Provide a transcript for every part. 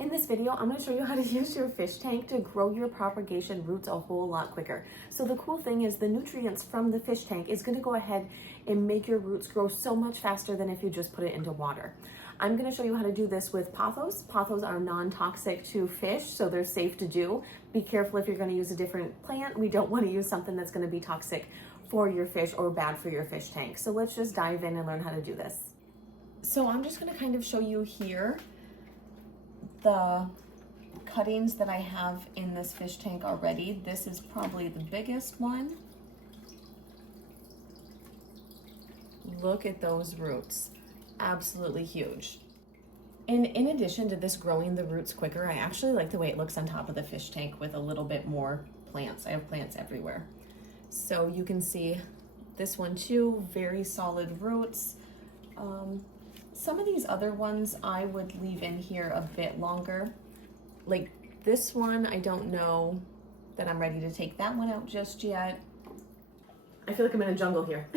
In this video, I'm going to show you how to use your fish tank to grow your propagation roots a whole lot quicker. So the cool thing is the nutrients from the fish tank is going to go ahead and make your roots grow so much faster than if you just put it into water. I'm going to show you how to do this with pothos. Pothos are non-toxic to fish, so they're safe to do. Be careful if you're going to use a different plant. We don't want to use something that's going to be toxic for your fish or bad for your fish tank. So let's just dive in and learn how to do this. So I'm just going to kind of show you here the cuttings that I have in this fish tank already. This is probably the biggest one. Look at those roots, absolutely huge. And in addition to this growing the roots quicker, I actually like the way it looks on top of the fish tank with a little bit more plants. I have plants everywhere. So you can see this one too, very solid roots. Some of these other ones I would leave in here a bit longer. Like this one, I don't know that I'm ready to take that one out just yet. I feel like I'm in a jungle here.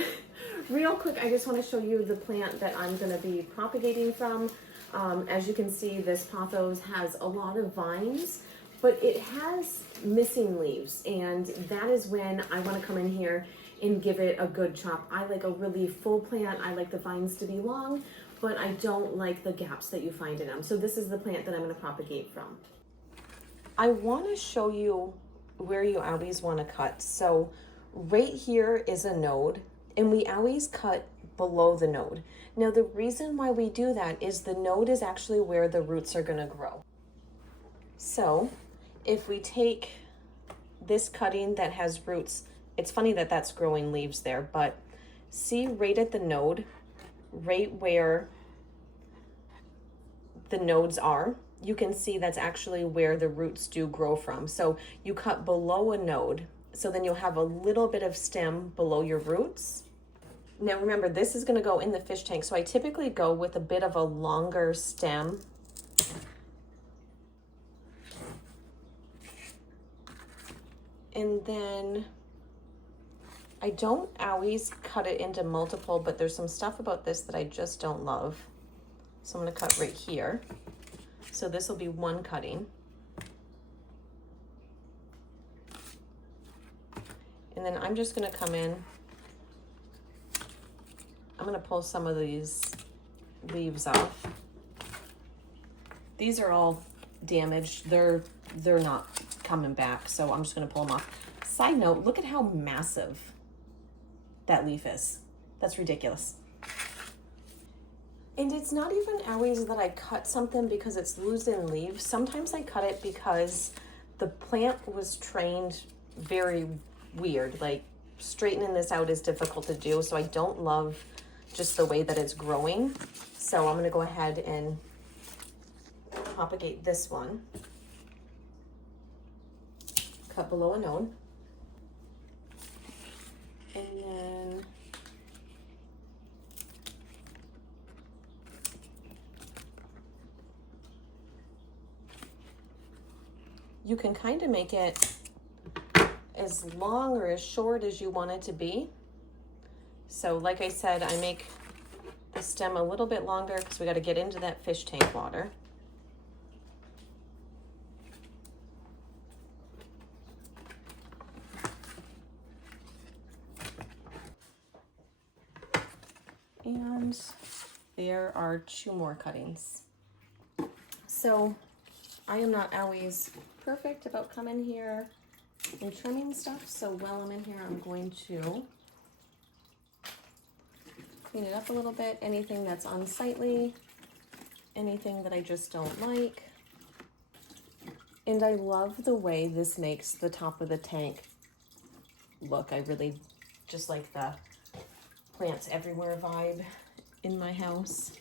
Real quick, I just want to show you the plant that I'm going to be propagating from. As you can see, this pothos has a lot of vines, but it has missing leaves, and that is when I want to come in here and give it a good chop. I like a really full plant. I like the vines to be long, but I don't like the gaps that you find in them. So this is the plant that I'm going to propagate from. I want to show you where you always want to cut. So right here is a node, and we always cut below the node. Now the reason why we do that is the node is actually where the roots are going to grow. So if we take this cutting that has roots, it's funny that that's growing leaves there, but see right at the node, right where the nodes are, you can see that's actually where the roots do grow from. So you cut below a node, so then you'll have a little bit of stem below your roots. Now remember, this is going to go in the fish tank, so I typically go with a bit of a longer stem. And then I don't always cut it into multiple, but there's some stuff about this that I just don't love. So I'm going to cut right here. So this will be one cutting. And then I'm just going to come in. I'm going to pull some of these leaves off. These are all damaged. They're not coming back, so I'm just going to pull them off. Side note, look at how massive that leaf is. That's ridiculous. And it's not even always that I cut something because it's losing leaves. Sometimes I cut it because the plant was trained very weird. Like straightening this out is difficult to do, so I don't love just the way that it's growing. So I'm going to go ahead and propagate this one. Cut below a node. And then you can kind of make it as long or as short as you want it to be. So like I said, I make the stem a little bit longer because we got to get into that fish tank water. And there are 2 more cuttings. So I am not always perfect about coming here and trimming stuff. So while I'm in here, I'm going to clean it up a little bit. Anything that's unsightly, anything that I just don't like. And I love the way this makes the top of the tank look. I really just like the plants everywhere vibe in my house.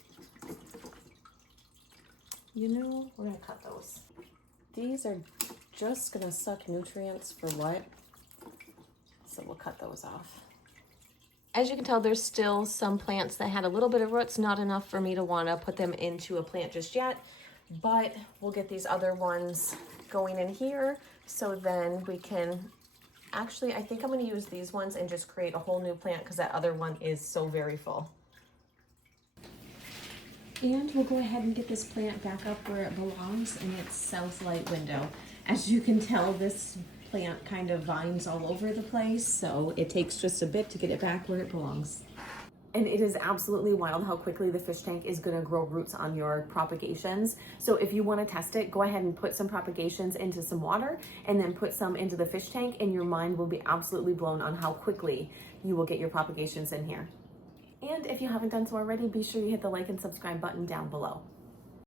You know, we're gonna cut those. These are just gonna suck nutrients for what? So we'll cut those off. As you can tell, there's still some plants that had a little bit of roots, not enough for me to want to put them into a plant just yet, but we'll get these other ones going in here, so then we can actually, I think I'm going to use these ones and just create a whole new plant because that other one is so very full. And we'll go ahead and get this plant back up where it belongs in its south light window. As you can tell, this plant kind of vines all over the place, so it takes just a bit to get it back where it belongs. And it is absolutely wild how quickly the fish tank is going to grow roots on your propagations. So if you want to test it, go ahead and put some propagations into some water and then put some into the fish tank, and your mind will be absolutely blown on how quickly you will get your propagations in here. And if you haven't done so already, be sure you hit the like and subscribe button down below.